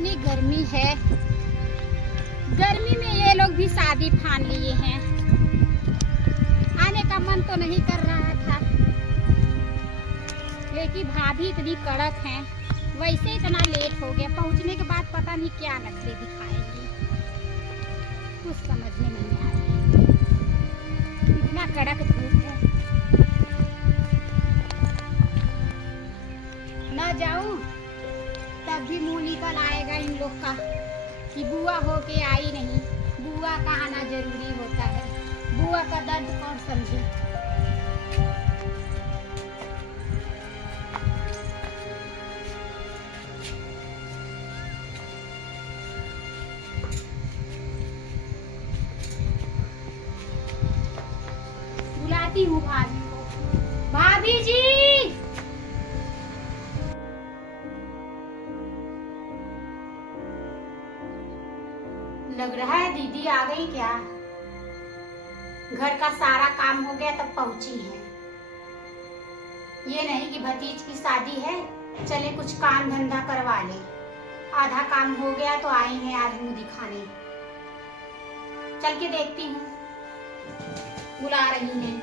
इतनी गर्मी है, गर्मी में ये लोग भी शादी ठान लिए हैं। आने का मन तो नहीं कर रहा था, लेकिन भाभी इतनी कड़क हैं, वैसे इतना लेट हो गया। पहुंचने के बाद पता नहीं क्या नखरे दिखाएंगी, कुछ समझ में नहीं आ रहा है। इतना कड़क धूप है, ना जाऊं तब भी मुंह निकल आएगा इन लोग का कि बुआ हो के आई नहीं। बुआ का आना जरूरी होता है, बुआ का दर्द कौन समझे। बुलाती हूँ भाभी को। भाभी जी, लग रहा है दीदी आ गई क्या? घर का सारा काम हो गया तब पहुंची है। ये नहीं कि भतीज की शादी है, चले कुछ काम धंधा करवा ले। आधा काम हो गया तो आई हैं आज मुंह दिखाने। चल के देखती हूँ, बुला रही हैं।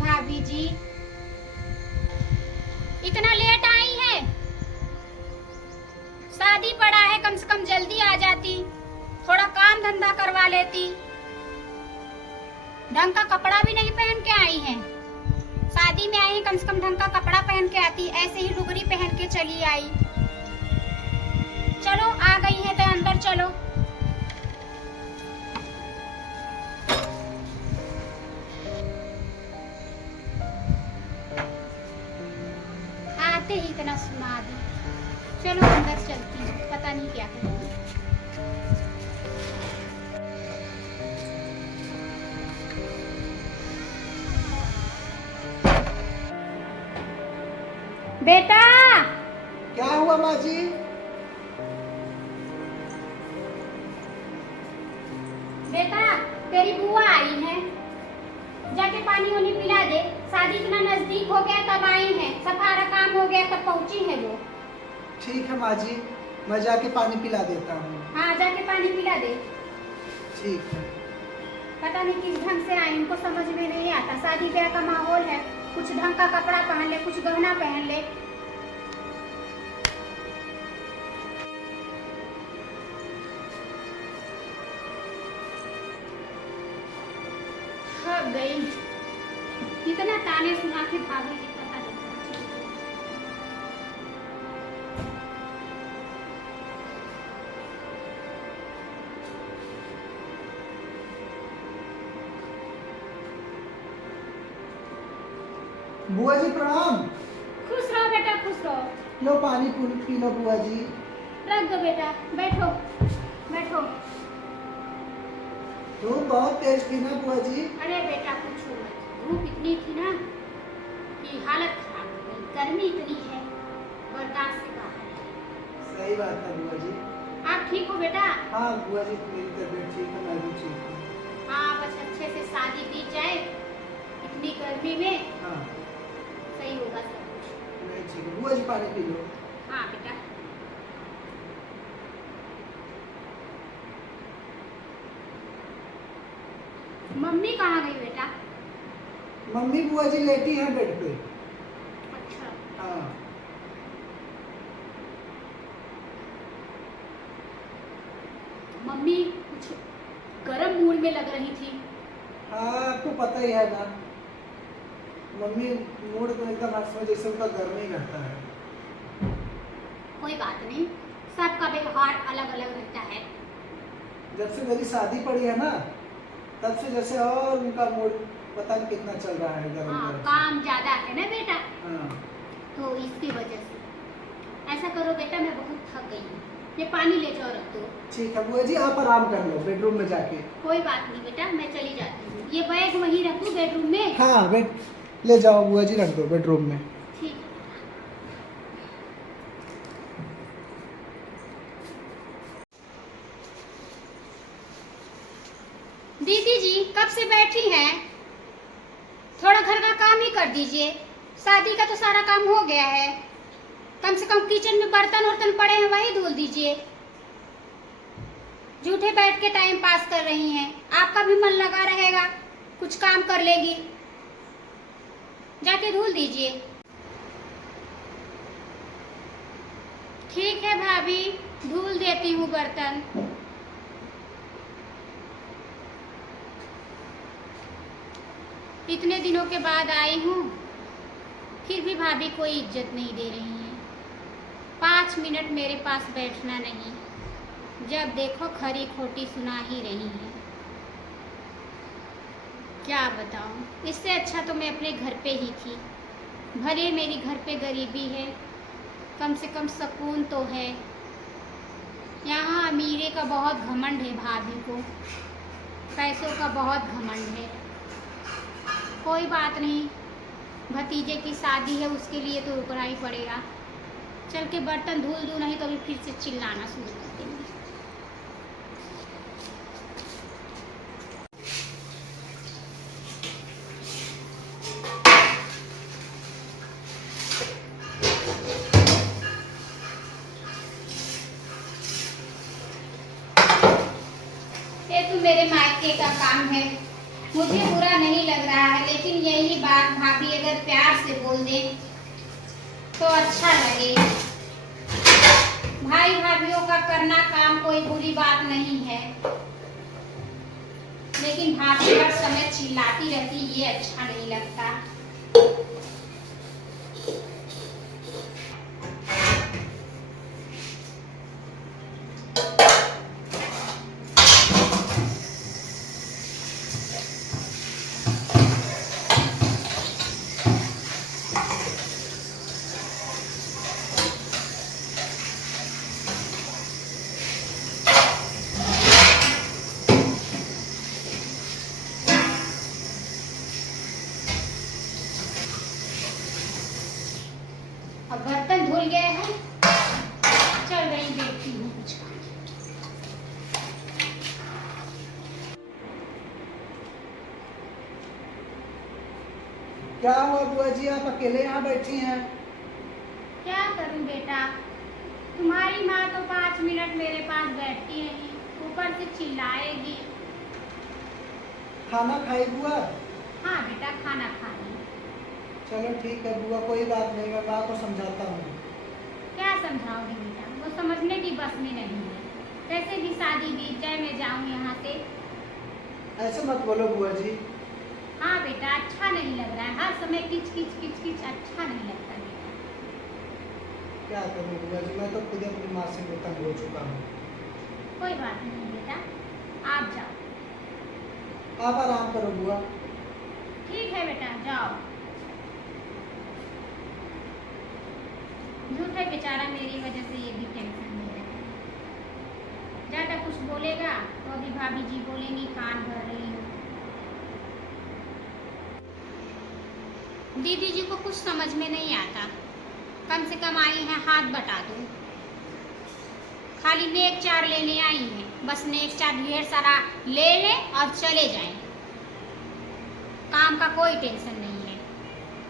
भाभी जी इतना लेट आई है, शादी पड़ा है, कम से कम जल्दी आ जाती, थोड़ा काम धंधा करवा लेती। ढंग का कपड़ा भी नहीं पहन के आई हैं, शादी में आई हैं, कम से कम ढंग का कपड़ा पहन के आती, ऐसे ही लुगड़ी पहन के चली आई। चलो आ गई है तो अंदर चलो। ही इतना सुना दी, चलो अंदर चलती हूँ, पता नहीं क्या करूँगी। बेटा, क्या हुआ माँ जी? बेटा तेरी बुआ आई है, जाके पानी वानी पिला दे। शादी इतना नजदीक हो गया तब आई है, सफारा काम हो गया तब पहुंची है वो। ठीक है माँ जी, मैं जाके पानी पिला देता हूँ। हाँ जाके पानी पिला दे। ठीक है। पता नहीं किस ढंग से आई, इनको समझ में नहीं आता। शादी ब्याह का माहौल है, कुछ ढंग का कपड़ा पहन ले, कुछ गहना पहन ले। थक गई, कितना ताने सुना के भाभी जी पता नहीं। बुआ जी प्रणाम। खुश रहो बेटा, खुश रहो। लो पानी पी लो बुआ जी। रख दो बेटा, बैठो बैठो। धूप बहुत तेज थी ना बुआ जी? अरे बेटा पूछो मत, धूप इतनी थी ना कि हालत खराब हो गई। गर्मी इतनी है, बर्दाश्त से बाहर है। सही बात है बुआ जी। आप ठीक हो बेटा? हाँ बुआ जी, मेरी तबीयत ठीक है, मैं भी ठीक हूँ। हाँ बस अच्छे से शादी बीत जाए इतनी गर्मी में। हाँ सही होगा सब कुछ। नहीं ठीक है बुआ जी, पानी पी लो। हाँ बेटा। मम्मी कहाँ गई बेटा? मम्मी बुआ जी लेटी हैं बेड पे। अच्छा। हाँ मम्मी कुछ गरम मूड में लग रही थी। हाँ आपको पता ही है ना, मम्मी मूड तो एकदम हर समय जैसे उनका गर्म ही रहता है। कोई बात नहीं, सबका व्यवहार अलग अलग रहता है। जब से मेरी शादी पड़ी है ना, तब से जैसे और उनका मूड पता नहीं कितना चल रहा है गर्म हाँ, गर्म। काम ज्यादा है ना बेटा, हाँ तो इसकी वजह से। ऐसा करो बेटा, मैं बहुत थक गई हूँ, ये पानी ले जाओ, रख दो। ठीक है बुआ जी, आप आराम कर लो बेडरूम में जाके। कोई बात नहीं बेटा, मैं चली जाती हूँ। ये बैग वहीं रखूँ बेडरूम में? हाँ बेड ले जाओ बुआ जी, रख दो बेडरूम में। ठीक। दीदी जी कब से बैठी हैं? थोड़ा घर का काम ही कर दीजिए। शादी का तो सारा काम हो गया है। कम से कम किचन में बर्तन वर्तन पड़े हैं वही धुल दीजिए। झूठे बैठ के टाइम पास कर रही हैं। आपका भी मन लगा रहेगा, कुछ काम कर लेगी। जाके धुल दीजिए। ठीक है भाभी, धुल देती हूँ बर्तन। इतने दिनों के बाद आई हूँ, फिर भी भाभी कोई इज्जत नहीं दे रही है। 5 मिनट मेरे पास बैठना नहीं, जब देखो खरी खोटी सुना ही रही है। क्या बताऊँ, इससे अच्छा तो मैं अपने घर पे ही थी। भले मेरी घर पे गरीबी है, कम से कम सुकून तो है। यहाँ अमीरे का बहुत घमंड है, भाभी को पैसों का बहुत घमंड है। कोई बात नहीं, भतीजे की शादी है, उसके लिए तो रुकना ही पड़ेगा। चल के बर्तन धुल दूँ, नहीं तो अभी फिर से चिल्लाना शुरू कर देंगे। ये तो मेरे मायके का काम है, मुझे बुरा नहीं लग रहा है, लेकिन यही बात भाभी अगर प्यार से बोल दे तो अच्छा लगे। भाई भाभीओं का करना काम कोई बुरी बात नहीं है, लेकिन भाभी हर समय चिल्लाती रहती, ये अच्छा नहीं लगता। अब बर्तन धुल गए हैं, चल रही देखती हूँ कुछ। क्या हुआ बुआ जी, आप अकेले यहाँ बैठी हैं? क्या करूं बेटा, तुम्हारी माँ तो 5 मिनट मेरे पास बैठती नहीं, ऊपर से चिल्लाएगी। खाना खाई बुआ? हाँ बेटा, खाना खा ली। चलो ठीक है बुआ, कोई बात नहीं, मैं माँ को समझाता हूँ। क्या समझाओगे बेटा, वो समझने की बस में नहीं है। कैसे भी शादी बीत जाए, मैं जाऊँ यहाँ से। ऐसे मत बोलो बुआ जी। हाँ बेटा, अच्छा नहीं लग रहा है, हर समय किच किच किच किच, अच्छा नहीं लगता बेटा। क्या करूँ बुआ जी, मैं तो खुद अपनी माँ से बेतंग हो चुका हूँ। कोई बात नहीं बेटा, आप जाओ। आप आराम करो बुआ। ठीक है बेटा, जाओ। झूठे बेचारा मेरी वजह से ये भी टेंशन में रहता है। ज़्यादा कुछ बोलेगा तो अभी भाभी जी बोलेंगी कान भर रही हो। दीदी जी को कुछ समझ में नहीं आता, कम से कम आई हैं हाथ बटा दो। खाली नेक चार लेने आई हैं, बस नेक चार ढेर सारा ले लें और चले जाएं। काम का कोई टेंशन नहीं है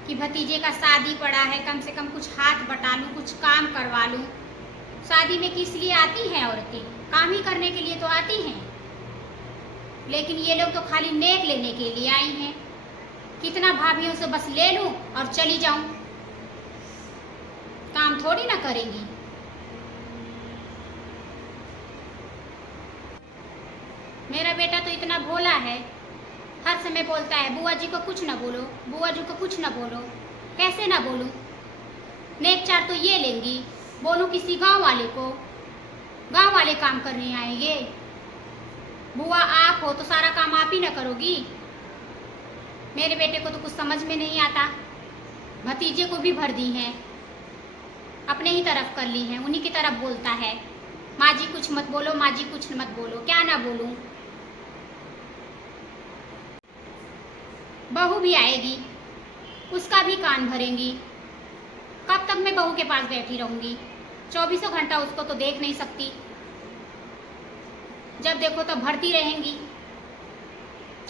कि भतीजे का शादी पड़ा है, कम से कम कुछ हाथ बटा लूँ, कुछ काम करवा लूँ। शादी में किस लिए आती हैं औरतें? काम ही करने के लिए तो आती हैं। लेकिन ये लोग तो खाली नेक लेने के लिए आई हैं। कितना भाभियों से बस ले लूँ और चली जाऊँ, काम थोड़ी ना करेंगी। मेरा बेटा तो इतना भोला है, हर समय बोलता है बुआ जी को कुछ ना बोलो, बुआ जी को कुछ ना बोलो। कैसे ना बोलूं? नेक चार तो ये लेंगी, बोलूं किसी गांव वाले को? गांव वाले काम करने आएंगे? बुआ आप हो तो सारा काम आप ही ना करोगी? मेरे बेटे को तो कुछ समझ में नहीं आता। भतीजे को भी भर दी हैं, अपने ही तरफ कर ली हैं, उन्हीं की तरफ बोलता है। माँ जी कुछ मत बोलो, माँ जी कुछ मत बोलो। क्या ना बोलूं? बहू भी आएगी, उसका भी कान भरेंगी। कब तक मैं बहू के पास बैठी रहूंगी? 24 घंटा उसको तो देख नहीं सकती। जब देखो तो भरती रहेंगी।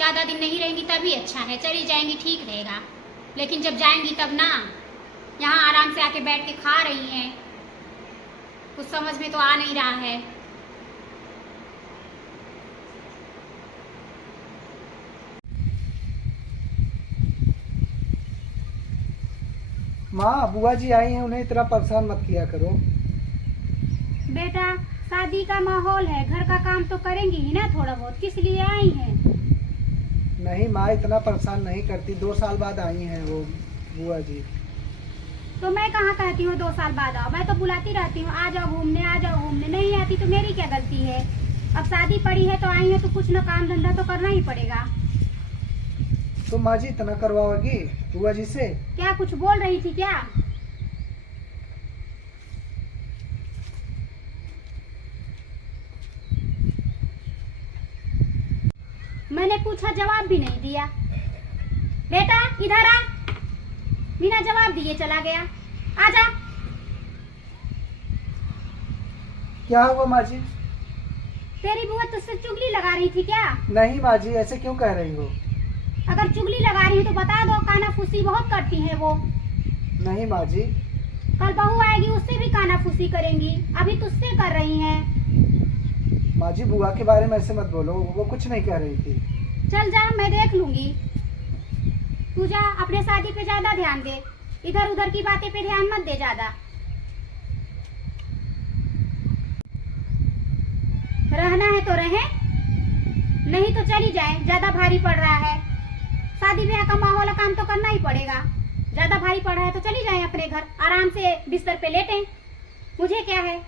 ज़्यादा दिन नहीं रहेंगी तभी अच्छा है, चली जाएंगी ठीक रहेगा, लेकिन जब जाएंगी तब ना। यहाँ आराम से आके बैठ के खा रही हैं, कुछ समझ में तो आ नहीं रहा है। माँ, बुआ जी आई हैं, उन्हें इतना परेशान मत किया करो। बेटा, शादी का माहौल है, घर का काम तो करेंगी ही ना थोड़ा बहुत, किस लिए आई हैं? नहीं माँ, इतना परेशान नहीं करती, 2 साल बाद आई हैं वो बुआ जी। तो मैं कहाँ कहती हूँ 2 साल बाद आओ, मैं तो बुलाती रहती हूँ, आ जाओ घूमने, आ जाओ घूमने। नहीं आती तो मेरी क्या गलती है? अब शादी पड़ी है तो आई है तो कुछ न काम धंधा तो करना ही पड़ेगा। तो माँ जी इतना करवाओगी बुआ जी से? क्या कुछ बोल रही थी क्या? मैंने पूछा, जवाब भी नहीं दिया। बेटा इधर आ, बिना जवाब दिए चला गया। आजा। क्या हुआ माँ जी? तेरी बुआ तुझसे चुगली लगा रही थी क्या? नहीं माँ जी, ऐसे क्यों कह रही हो? अगर चुगली लगा रही है तो बता दो, कानाफूसी बहुत करती है वो। नहीं माँ जी। कल बहू आएगी उससे भी कानाफूसी करेंगी, अभी तुझसे कर रही हैं। माँ जी, बुआ के बारे में ऐसे मत बोलो, वो कुछ नहीं कह रही थी। चल जा, मैं देख लूंगी। तू जा, अपने शादी पे ज्यादा ध्यान दे, इधर उधर की बातें पे ध्यान मत दे ज्यादा। रहना है तो रहे, नहीं तो चली जाए, ज्यादा भारी पड़ रहा है। शादी ब्याह का माहौल, काम तो करना ही पड़ेगा। ज्यादा भारी पड़ रहा है तो चली जाए अपने घर, आराम से बिस्तर पे लेटें, मुझे क्या है।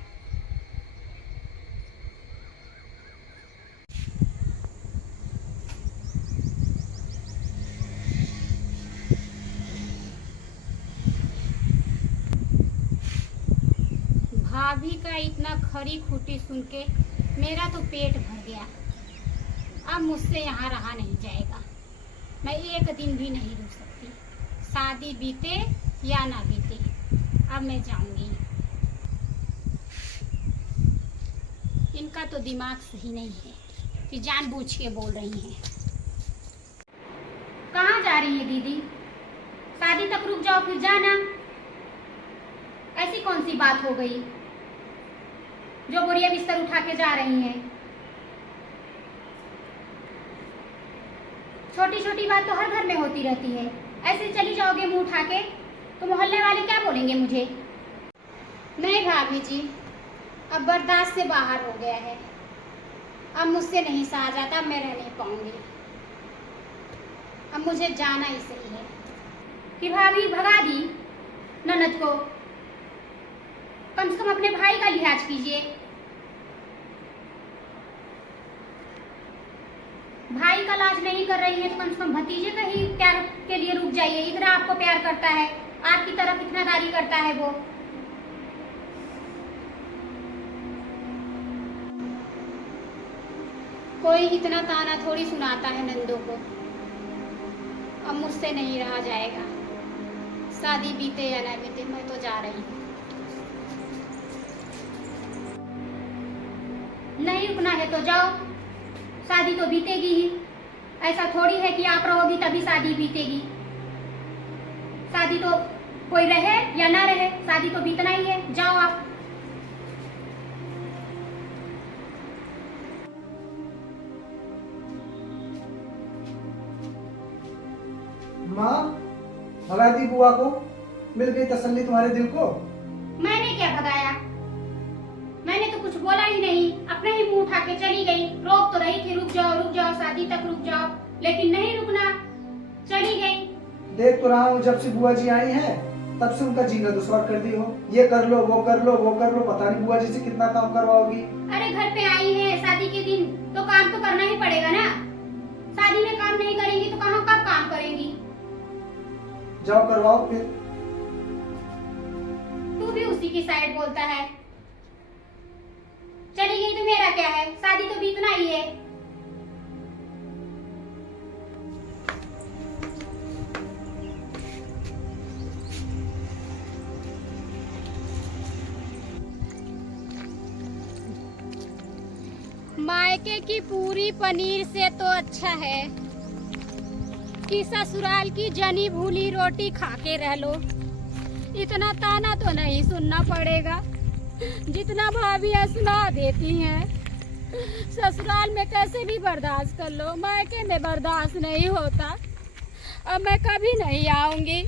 भाभी का इतना खरी खूटी सुन के मेरा तो पेट भर गया। अब मुझसे यहाँ रहा नहीं जाएगा, मैं एक दिन भी नहीं रुक सकती। शादी बीते या ना बीते, अब मैं जाऊंगी। इनका तो दिमाग सही नहीं है कि जानबूझ के बोल रही हैं। कहाँ जा रही है दीदी? शादी तक रुक जाओ फिर जाना। ऐसी कौन सी बात हो गई जो बोरिया बिस्तर उठा के जा रही हैं? छोटी छोटी बात तो हर घर में होती रहती है, ऐसे चली जाओगे मुंह उठा के तो मोहल्ले वाले क्या बोलेंगे मुझे? नहीं भाभी जी, अब बर्दाश्त से बाहर हो गया है, अब मुझसे नहीं सहा जाता, मैं रह नहीं पाऊंगी, अब मुझे जाना ही सही है। कि भाभी भगा दी ननद को, कम से कम अपने भाई का लिहाज कीजिए। भाई का लाज नहीं कर रही है तो कम से कम भतीजे का ही प्यार के लिए रुक जाइए। इतना आपको प्यार करता है, आपकी तरफ इतना दारी करता है वो। कोई इतना ताना थोड़ी सुनाता है नंदों को। अब मुझसे नहीं रहा जाएगा, शादी बीते या ना बीते, मैं तो जा रही हूँ। नहीं रुकना है तो जाओ, शादी तो बीतेगी ही। ऐसा थोड़ी है कि आप रहोगी तभी शादी बीतेगी। शादी तो कोई रहे या ना रहे, शादी तो बीतना ही है। जाओ आप। माँ, भगा दी बुआ को? मिल गई तसल्ली तुम्हारे दिल को? मैंने क्या भगाया? मैंने तो कुछ बोला ही नहीं, अपने ही मुंह उठा के चली गई। रोक तो रही थी, रुक जाओ शादी तक रुक जाओ, लेकिन नहीं रुकना, चली गई। देख तो रहा हूँ, जब से बुआ जी आई हैं तब से उनका जीना दुश्वार कर दी हो। ये कर लो, वो कर लो, वो कर लो, पता नहीं बुआ जी से कितना काम करवाओगी। अरे घर पे आई है शादी के दिन तो काम तो करना ही पड़ेगा ना। शादी में काम नहीं करेंगी तो कहाँ कब काम करेंगी? जाओ करवाओ फिर। तू भी उसी की साइड बोलता है। चली गई तो मेरा क्या है, शादी तो बीतना ही है। मायके की पूरी पनीर से तो अच्छा है कि ससुराल की जनी भूनी रोटी खा के रह लो। इतना ताना तो नहीं सुनना पड़ेगा जितना भाभियाँ सुना देती हैं। ससुराल में कैसे भी बर्दाश्त कर लो, मायके में बर्दाश्त नहीं होता। अब मैं कभी नहीं आऊंगी।